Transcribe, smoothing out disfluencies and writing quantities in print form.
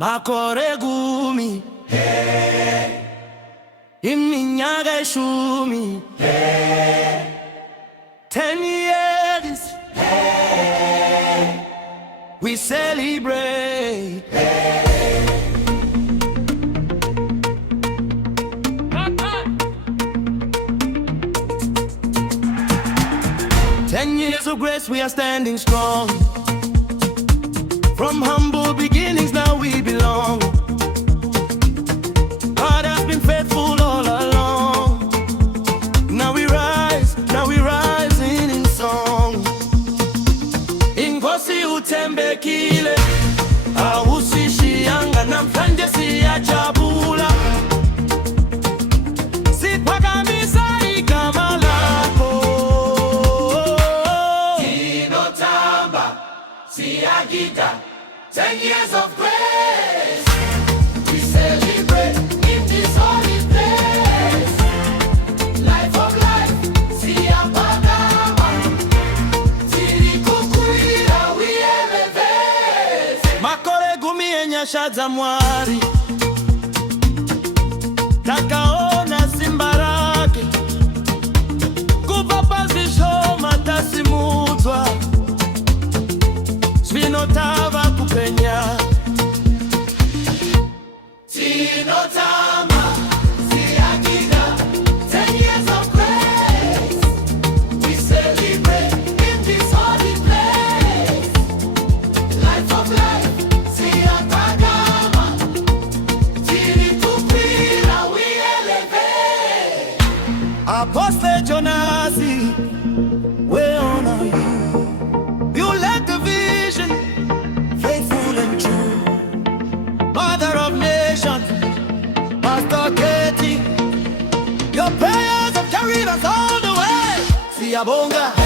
Makore gumi, hey. Iminyaga ishumi, hey. 10 years, hey. We celebrate, hey. 10 years of grace, we are standing strong. From humble beginnings, now we belong. God has been faithful all along. Now we rise, in song. Ingosi utembekile, awusishianga na mfanje siyajabula. Sitwakamisa igama lako. Kinotamba, siyagida. 10 years of grace, we celebrate in this holy place. Life of life, siyapagama. Tirikukuira, we elevate. Makore gumi enyashaza mwari, takaona simbarake. Kupapazisho matasimudzwa, svinotava kupenya. Tinotama, siyagida. 10 years of grace, we celebrate in this holy place. Life of life, siyapagama. Tirikukwira, we elevate. Apostle Jonasi, we honor you. You led the vision, faithful and true. Mother of nations, Pastor Katie, your prayers have carried us all the way. Siyabonga.